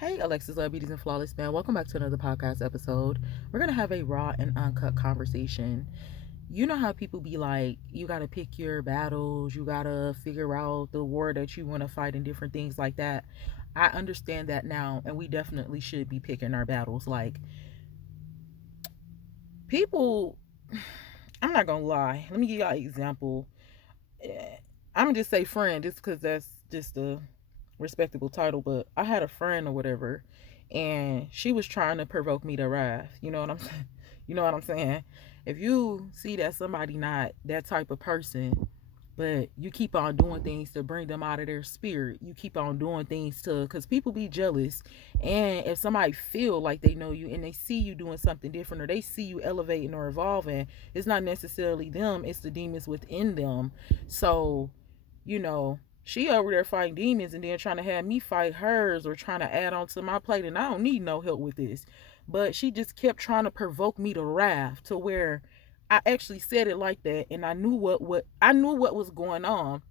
Hey, Alexis Love Beauties and Flawless Man. Welcome back to another podcast episode. We're going to have a raw and uncut conversation. You know how people be like, you got to pick your battles, you got to figure out the war that you want to fight and different things like that. I understand that now, and we definitely should be picking our battles. Like, people, I'm not going to lie. Let me give y'all an example. I'm going to just say friend, just because that's just a respectable title, but I had a friend or whatever, and she was trying to provoke me to wrath. You know what I'm saying? You know what I'm saying? If you see that somebody not that type of person, but you keep on doing things to bring them out of their spirit, you keep on doing things to, because people be jealous, and if somebody feel like they know you and they see you doing something different or they see you elevating or evolving, it's not necessarily them, it's the demons within them. So, she over there fighting demons and then trying to have me fight hers or trying to add on to my plate, and I don't need no help with this. But she just kept trying to provoke me to wrath to where I actually said it like that, and I knew what was going on.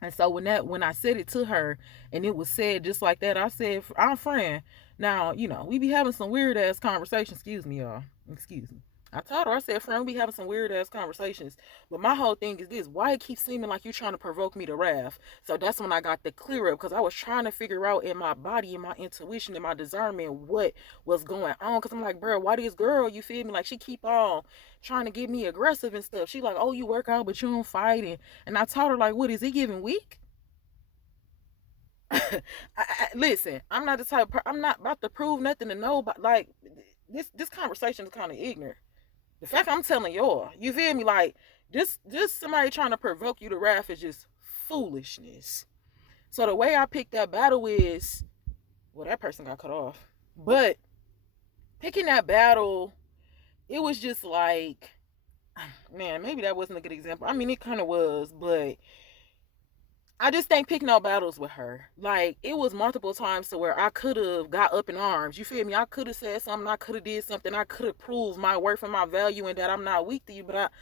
And so when I said it to her and it was said just like that, I said, "I'm friend." Now, we be having some weird ass conversations. Excuse me, y'all. Excuse me. I told her, I said, "Friend, we be having some weird ass conversations." But my whole thing is this: why it keeps seeming like you're trying to provoke me to wrath? So that's when I got the clear up, because I was trying to figure out in my body, in my intuition, in my discernment, what was going on. Because I'm like, bro, why this girl? You feel me? Like, she keep on trying to get me aggressive and stuff. She like, "Oh, you work out, but you don't fight." And I told her, like, what is he giving weak? Listen, I'm not the type. I'm not about to prove nothing to nobody. Like, this conversation is kind of ignorant. The fact I'm telling y'all, you feel me? Like, just somebody trying to provoke you to wrath is just foolishness. So the way I picked that battle is, well, that person got cut off. But picking that battle, it was just like, man, maybe that wasn't a good example. I mean, it kind of was, but I just ain't picking no battles with her. Like, it was multiple times to where I could have got up in arms. You feel me? I could have said something. I could have did something. I could have proved my worth and my value and that I'm not weak to you. But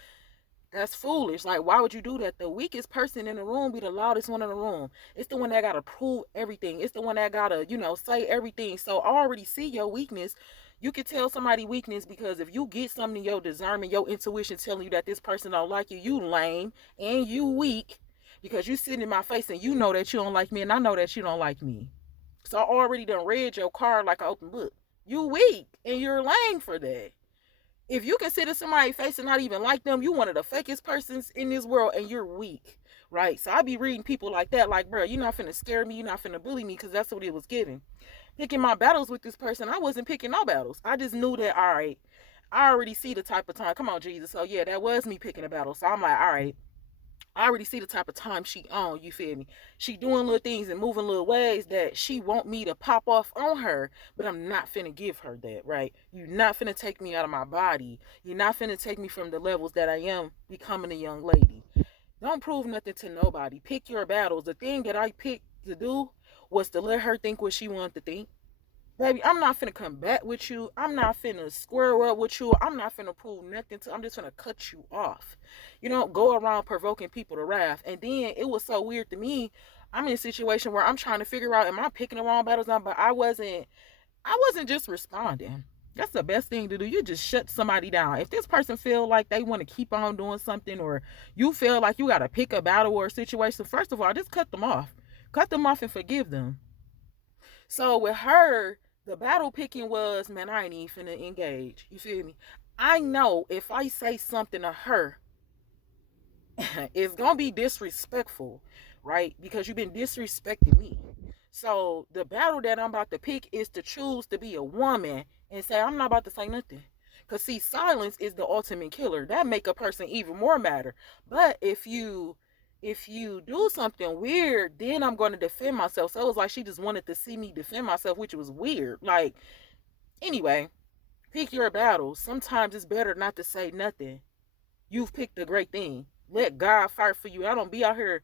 that's foolish. Like, why would you do that? The weakest person in the room be the loudest one in the room. It's the one that gotta prove everything. It's the one that gotta, say everything. So I already see your weakness. You can tell somebody weakness because if you get something in your discernment, your intuition telling you that this person don't like you, you lame and you weak because you sitting in my face and you know that you don't like me and I know that you don't like me. So I already done read your card like an open book. You weak and you're lame for that. If you consider somebody face and not even like them, you one of the fakest persons in this world and you're weak, right? So I be reading people like that, like, bro, you're not finna scare me, you're not finna bully me, because that's what it was giving. Picking my battles with this person, I wasn't picking no battles. I just knew that, all right, I already see the type of time. Come on, Jesus. So yeah, that was me picking a battle. So I'm like, all right, I already see the type of time she on, you feel me? She doing little things and moving little ways that she want me to pop off on her, but I'm not finna give her that, right? You're not finna take me out of my body. You're not finna take me from the levels that I am becoming a young lady. Don't prove nothing to nobody. Pick your battles. The thing that I picked to do was to let her think what she wanted to think. Baby, I'm not finna come back with you. I'm not finna square up with you. I'm not finna prove nothing to. I'm just finna cut you off. You don't go around provoking people to wrath. And then it was so weird to me. I'm in a situation where I'm trying to figure out, am I picking the wrong battles now? But I wasn't just responding. That's the best thing to do. You just shut somebody down. If this person feel like they want to keep on doing something, or you feel like you gotta pick a battle or a situation, first of all, just cut them off. Cut them off and forgive them. So with her, the battle picking was, man, I ain't even finna engage. You feel me? I know if I say something to her, it's gonna be disrespectful, right? Because you've been disrespecting me. So the battle that I'm about to pick is to choose to be a woman and say, I'm not about to say nothing. Cause see, silence is the ultimate killer. That make a person even more madder. But if you do something weird, then I'm going to defend myself. So it was like she just wanted to see me defend myself, which was weird. Like, anyway, pick your battles. Sometimes it's better not to say nothing. You've picked a great thing. Let God fight for you. I don't be out here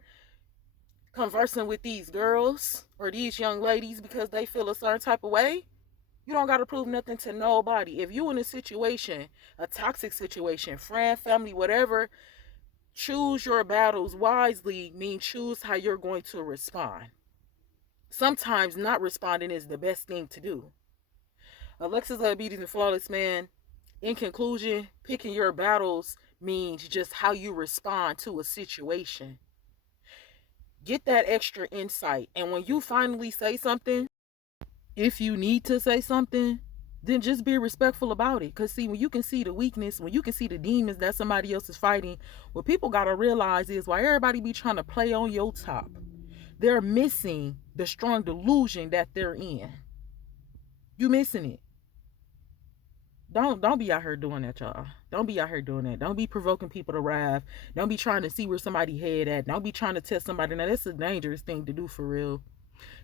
conversing with these girls or these young ladies because they feel a certain type of way. You don't got to prove nothing to nobody. If you in a situation, a toxic situation, friend, family, whatever, choose your battles wisely, mean choose how you're going to respond. Sometimes not responding is the best thing to do. Alexis Obedience and Flawless Man, in conclusion, picking your battles means just how you respond to a situation. Get that extra insight. And when you finally say something, if you need to say something, then just be respectful about it. Because, see, when you can see the weakness, when you can see the demons that somebody else is fighting, what people got to realize is why everybody be trying to play on your top, they're missing the strong delusion that they're in. You missing it. Don't be out here doing that, y'all. Don't be out here doing that. Don't be provoking people to wrath. Don't be trying to see where somebody head at. Don't be trying to test somebody. Now, that's a dangerous thing to do for real.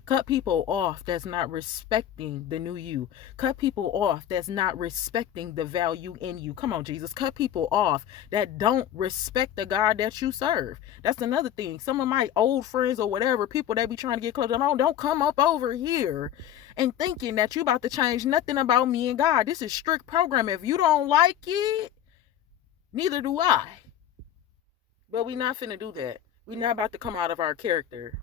Cut people off that's not respecting the new you. Cut people off that's not respecting the value in you. Come on, Jesus. Cut people off that don't respect the God that you serve. That's another thing. Some of my old friends or whatever, people that be trying to get close, don't come up over here and thinking that you about to change nothing about me and God. This is strict program. If you don't like it, neither do I. But we not finna do that. We not about to come out of our character.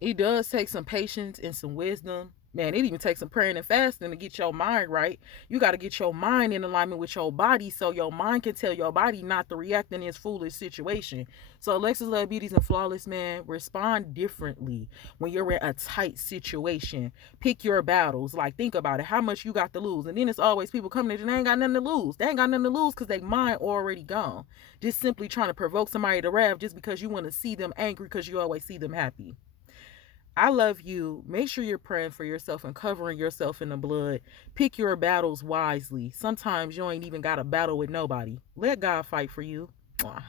It does take some patience and some wisdom. Man, it even takes some praying and fasting to get your mind right. You got to get your mind in alignment with your body so your mind can tell your body not to react in this foolish situation. So, Alexis Love Beauties and Flawless Man, respond differently when you're in a tight situation. Pick your battles. Like, think about it. How much you got to lose? And then it's always people coming in and they ain't got nothing to lose. They ain't got nothing to lose because their mind already gone. Just simply trying to provoke somebody to wrath just because you want to see them angry because you always see them happy. I love you. Make sure you're praying for yourself and covering yourself in the blood. Pick your battles wisely. Sometimes you ain't even got a battle with nobody. Let God fight for you. Mwah.